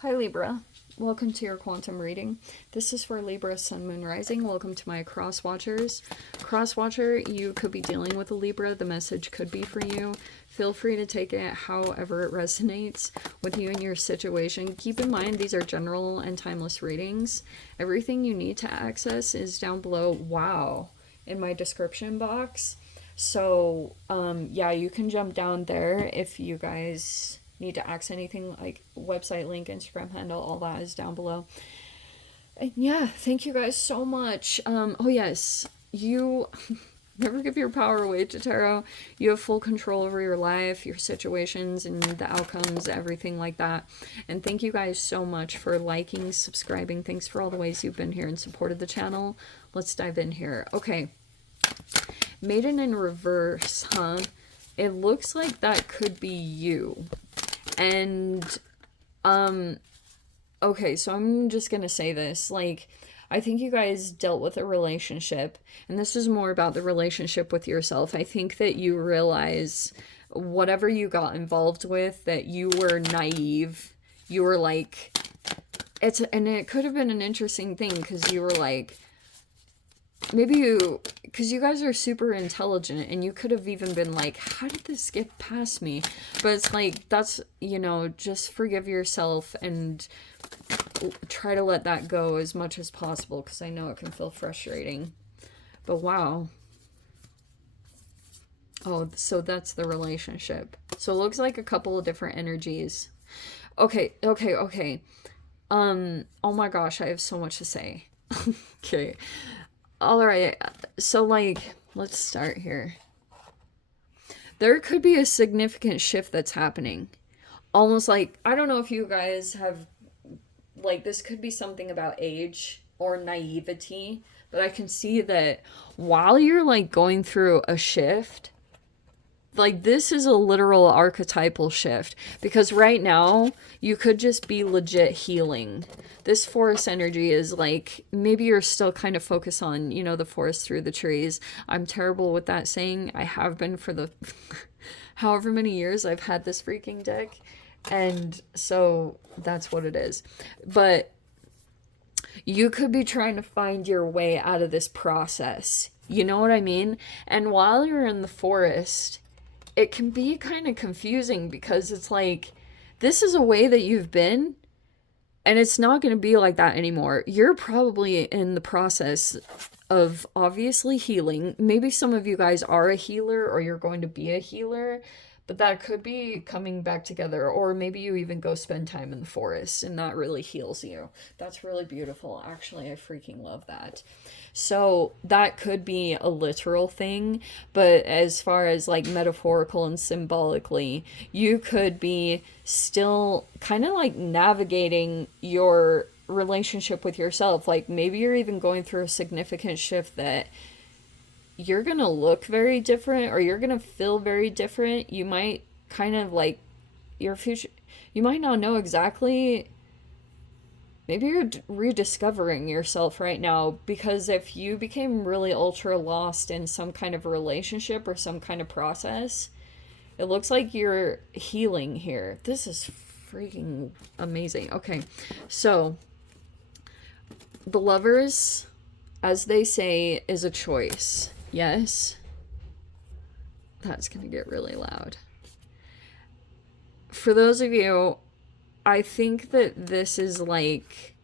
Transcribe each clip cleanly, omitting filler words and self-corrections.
Hi Libra, welcome to your quantum reading. This is for Libra, Sun, Moon, Rising. Welcome to my cross watchers. Cross watcher, you could be dealing with a Libra. The message could be for you. Feel free to take it however it resonates with you and your situation. Keep in mind these are general and timeless readings. Everything you need to access is down below, wow, in my description box. So yeah, you can jump down there if you guys need to access anything, like website link, Instagram handle, all that is down below. And yeah, thank you guys so much. Oh yes, you never give your power away to tarot. You have full control over your life, your situations, and the outcomes, everything like that. And thank you guys so much for liking, subscribing. Thanks for all the ways you've been here and supported the channel. Let's dive in here. Okay, Maiden in reverse, huh? It looks like that could be you. And okay, so I'm just gonna say this, like, I think you guys dealt with a relationship, and this is more about the relationship with yourself. I think that you realize whatever you got involved with, that you were naive. You were like, and it could have been an interesting thing because you were like, maybe you, because you guys are super intelligent, and you could have even been like, how did this get past me? But it's like, that's, you know, just forgive yourself and try to let that go as much as possible, because I know it can feel frustrating. But wow. Oh, so that's the relationship. So it looks like a couple of different energies. Okay. Oh my gosh, I have so much to say. Okay. All right, so like, let's start here. There could be a significant shift that's happening. Almost like, I don't know if you guys have, like, this could be something about age or naivety, but I can see that while you're like going through a shift, like, this is a literal archetypal shift, because right now you could just be legit healing. This forest energy is like, maybe you're still kind of focused on, you know, the forest through the trees. I'm terrible with that saying. I have been for the however many years I've had this freaking deck, and so that's what it is. But you could be trying to find your way out of this process, you know what I mean? And while you're in the forest, it can be kind of confusing, because it's like, this is a way that you've been, and it's not going to be like that anymore. You're probably in the process of obviously healing. Maybe some of you guys are a healer, or you're going to be a healer, but that could be coming back together. Or maybe you even go spend time in the forest and that really heals you. That's really beautiful. Actually, I freaking love that. So that could be a literal thing, but as far as like metaphorical and symbolically, you could be still kind of like navigating your relationship with yourself. Like, maybe you're even going through a significant shift that you're gonna look very different, or you're gonna feel very different. You might kind of like, your future, you might not know exactly. Maybe you're rediscovering yourself right now, because if you became really ultra lost in some kind of relationship or some kind of process, it looks like you're healing here. This is freaking amazing. Okay, so the Lovers, as they say, is a choice. Yes, that's gonna get really loud. For those of you, I think that this is like,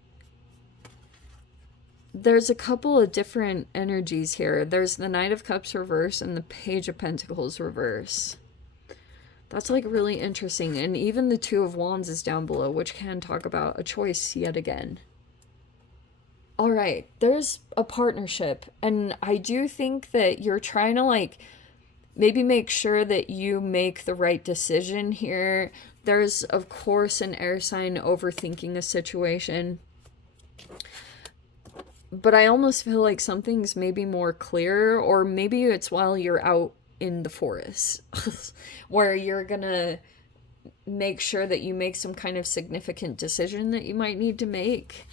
there's a couple of different energies here. There's the Knight of Cups reverse and the Page of Pentacles reverse. That's like really interesting. And even the Two of Wands is down below, which can talk about a choice yet again. All right, there's a partnership, and I do think that you're trying to like maybe make sure that you make the right decision here. There's of course an air sign overthinking a situation, but I almost feel like something's maybe more clear, or maybe it's while you're out in the forest where you're gonna make sure that you make some kind of significant decision that you might need to make.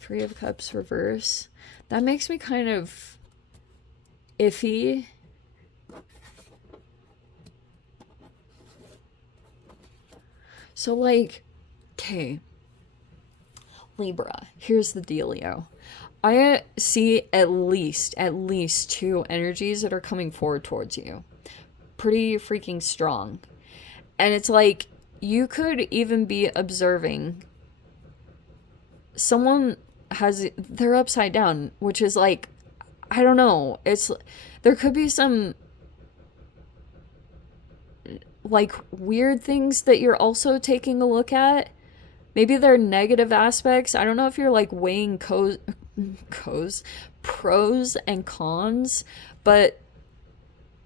Three of Cups reverse. That makes me kind of iffy. So like, okay, Libra, here's the dealio. I see at least two energies that are coming forward towards you. Pretty freaking strong. And it's like, you could even be observing someone they're upside down, which is like, I don't know. There could be some like weird things that you're also taking a look at. Maybe they're negative aspects. I don't know if you're like weighing pros and cons, but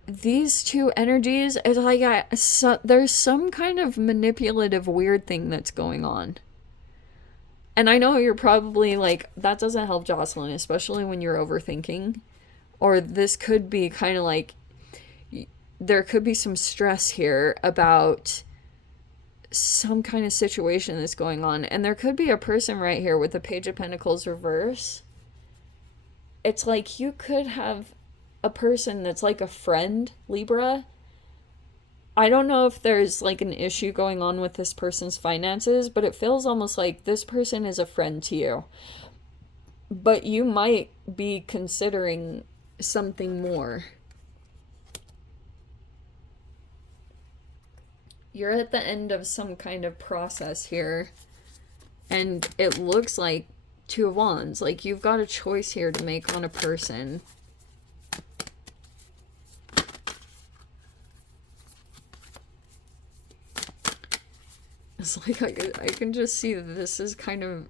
these two energies is like there's some kind of manipulative weird thing that's going on. And I know you're probably like, that doesn't help Jocelyn, especially when you're overthinking. Or this could be kind of like, there could be some stress here about some kind of situation that's going on. And there could be a person right here with the Page of Pentacles reverse. It's like you could have a person that's like a friend, Libra. I don't know if there's like an issue going on with this person's finances, but it feels almost like this person is a friend to you. But you might be considering something more. You're at the end of some kind of process here. And it looks like Two of Wands. Like you've got a choice here to make on a person. It's like I can just see that this is kind of,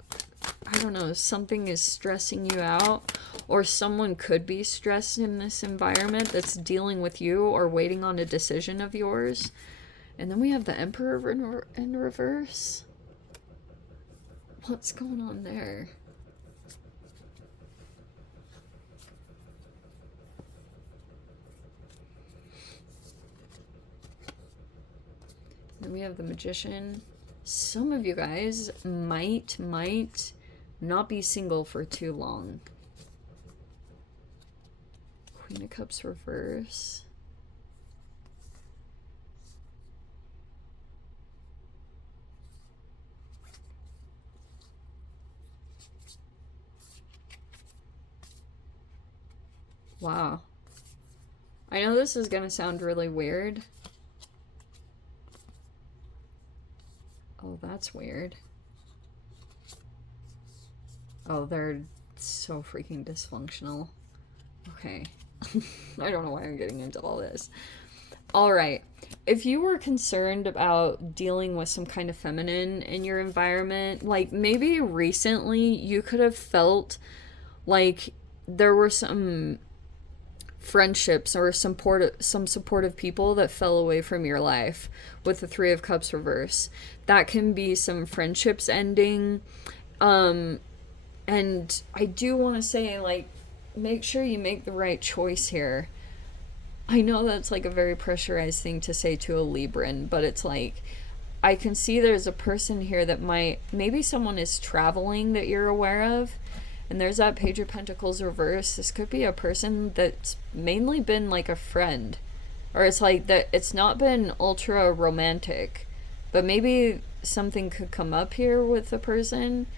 I don't know, something is stressing you out, or someone could be stressed in this environment that's dealing with you or waiting on a decision of yours. And then we have the Emperor in reverse. What's going on there? Then we have the Magician. Some of you guys might not be single for too long. Queen of Cups reverse. Wow. I know this is gonna sound really weird. Oh, that's weird. Oh, they're so freaking dysfunctional. Okay. I don't know why I'm getting into all this. Alright. If you were concerned about dealing with some kind of feminine in your environment, like maybe recently you could have felt like there were some friendships or some supportive people that fell away from your life with the Three of Cups reverse. That can be some friendships ending. And I do want to say, like, make sure you make the right choice here. I know that's like a very pressurized thing to say to a Libran, but it's like, I can see there's a person here that maybe someone is traveling that you're aware of. And there's that Page of Pentacles reverse. This could be a person that's mainly been like a friend. Or it's like that it's not been ultra romantic. But maybe something could come up here with a person.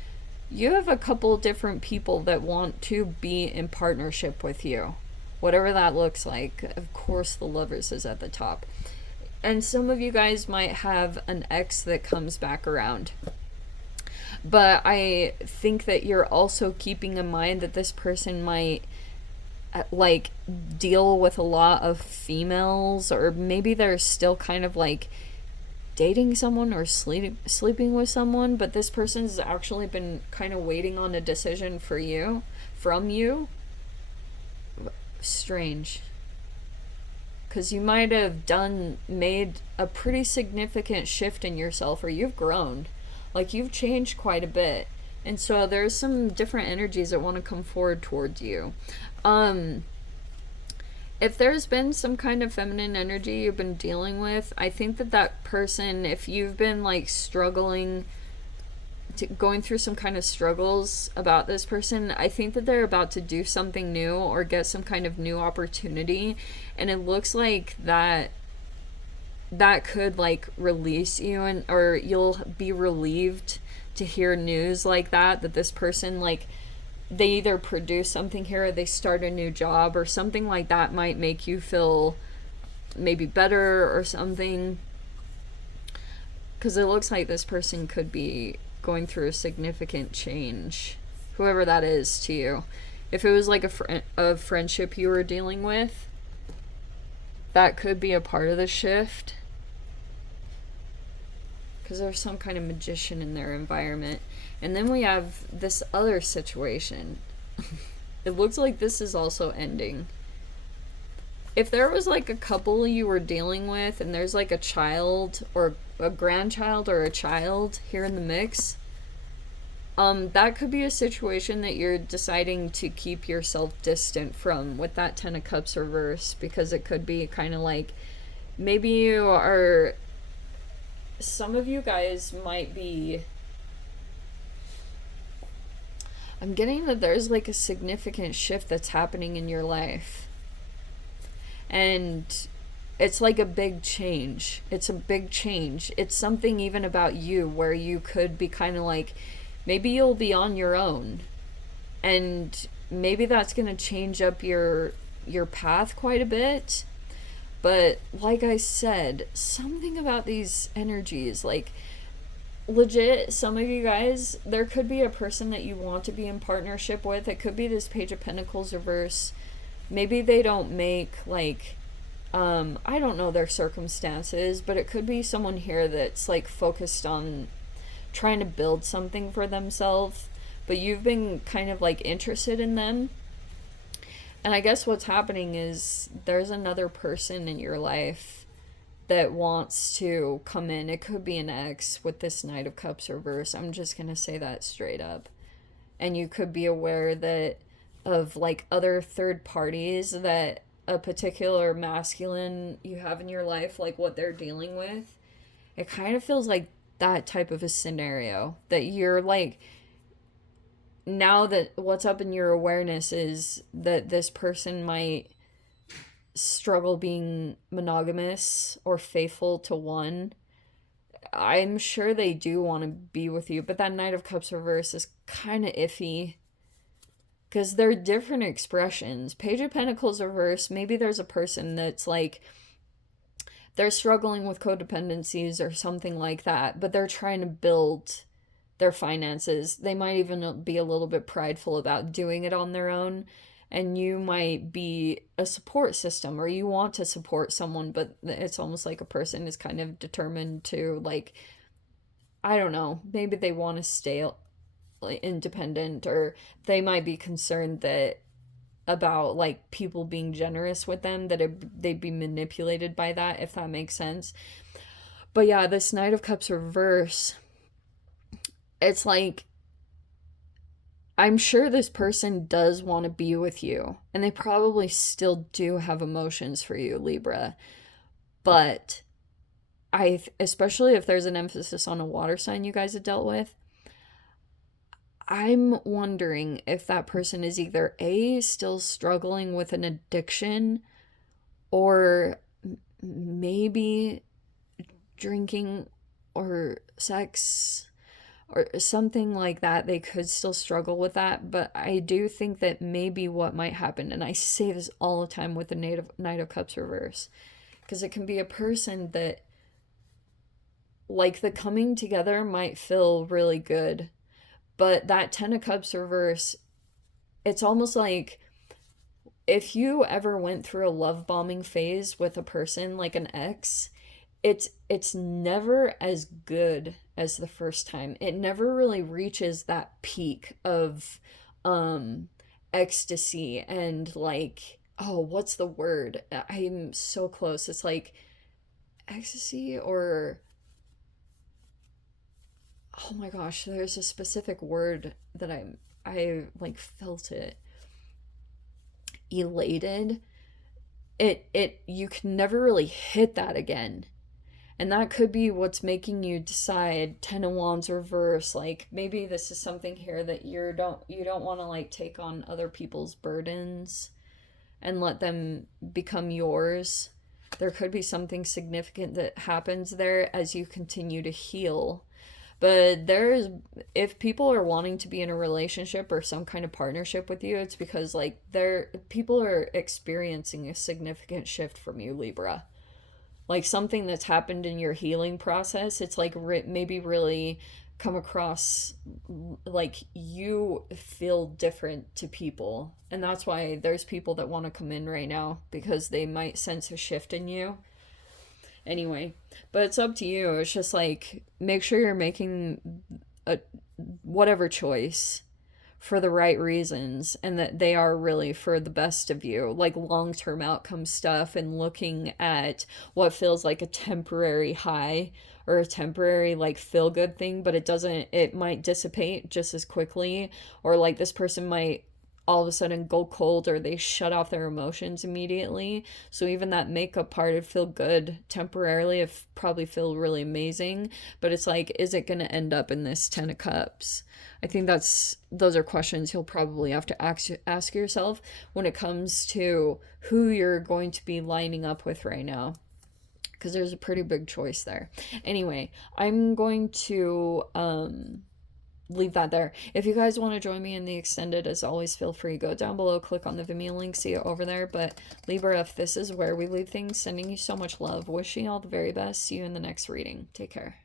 You have a couple different people that want to be in partnership with you. Whatever that looks like. Of course the Lovers is at the top. And some of you guys might have an ex that comes back around. But I think that you're also keeping in mind that this person might like deal with a lot of females, or maybe they're still kind of like dating someone or sleeping with someone, but this person's actually been kind of waiting on a decision from you. Strange. Because you might have made a pretty significant shift in yourself, or you've grown. Like, you've changed quite a bit. And so there's some different energies that want to come forward towards you. If there's been some kind of feminine energy you've been dealing with, I think that person, if you've been, like, going through some kind of struggles about this person, I think that they're about to do something new or get some kind of new opportunity. And it looks like that could like release you, or you'll be relieved to hear news like that this person, like, they either produce something here or they start a new job or something like that might make you feel maybe better or something. Because it looks like this person could be going through a significant change, whoever that is to you. If it was like a friendship you were dealing with, that could be a part of the shift. Because there's some kind of magician in their environment. And then we have this other situation. It looks like this is also ending. If there was like a couple you were dealing with and there's like a child or a grandchild or a child here in the mix, that could be a situation that you're deciding to keep yourself distant from with that 10 of Cups reverse, because it could be kind of like, maybe you are, some of you guys might be, I'm getting that there's like a significant shift that's happening in your life. And it's like a big change. It's a big change. It's something even about you where you could be kind of like, maybe you'll be on your own. And maybe that's going to change up your path quite a bit. But like I said, something about these energies, like, legit, some of you guys, there could be a person that you want to be in partnership with. It could be this Page of Pentacles reverse. Maybe they don't make, like, I don't know their circumstances, but it could be someone here that's, like, focused on trying to build something for themselves, but you've been kind of, like, interested in them. And I guess what's happening is there's another person in your life that wants to come in. It could be an ex with this Knight of Cups reverse. I'm just going to say that straight up. And you could be aware that of like other third parties that a particular masculine you have in your life, like what they're dealing with. It kind of feels like that type of a scenario that you're like, now that what's up in your awareness is that this person might struggle being monogamous or faithful to one. I'm sure they do want to be with you, but that Knight of Cups reverse is kind of iffy because they're different expressions. Page of Pentacles reverse, maybe there's a person that's like, they're struggling with codependencies or something like that, but they're trying to build their finances. They might even be a little bit prideful about doing it on their own. And you might be a support system, or you want to support someone, but it's almost like a person is kind of determined to, like, I don't know, maybe they want to stay like independent, or they might be concerned that about like people being generous with them, that they'd be manipulated by that, if that makes sense. But yeah, this Knight of Cups reverse, it's like, I'm sure this person does want to be with you, and they probably still do have emotions for you, Libra. But especially if there's an emphasis on a water sign you guys have dealt with, I'm wondering if that person is either A, still struggling with an addiction, or maybe drinking or sex or something like that. They could still struggle with that, but I do think that maybe what might happen, and I say this all the time with the Knight of Cups reverse, because it can be a person that, like, the coming together might feel really good, but that 10 of Cups reverse, it's almost like if you ever went through a love bombing phase with a person, like an ex, it's never as good as the first time. It never really reaches that peak of ecstasy and, like, oh, what's the word? I'm so close. It's like ecstasy, or oh my gosh, there's a specific word that I like felt it. Elated. It you can never really hit that again. And that could be what's making you decide. 10 of Wands reverse, like maybe this is something here that you don't want to like take on other people's burdens and let them become yours. There could be something significant that happens there as you continue to heal. But there's, if people are wanting to be in a relationship or some kind of partnership with you, it's because like people are experiencing a significant shift from you, Libra. Like something that's happened in your healing process. It's like maybe really come across like you feel different to people. And that's why there's people that want to come in right now because they might sense a shift in you. Anyway, but it's up to you. It's just like make sure you're making a whatever choice for the right reasons and that they are really for the best of you, like long-term outcome stuff, and looking at what feels like a temporary high or a temporary like feel good thing, but it might dissipate just as quickly, or like this person might all of a sudden go cold or they shut off their emotions immediately. So even that makeup part, it feel good temporarily, it probably feel really amazing, but it's like, is it going to end up in this 10 of cups? I think those are questions you'll probably have to ask yourself when it comes to who you're going to be lining up with right now, because there's a pretty big choice there. Anyway, I'm going to leave that there. If you guys want to join me in the extended, as always, feel free, go down below, click on the Vimeo link, see it over there. But Libra, if this is where we leave things, sending you so much love, wishing you all the very best. See you in the next reading. Take care.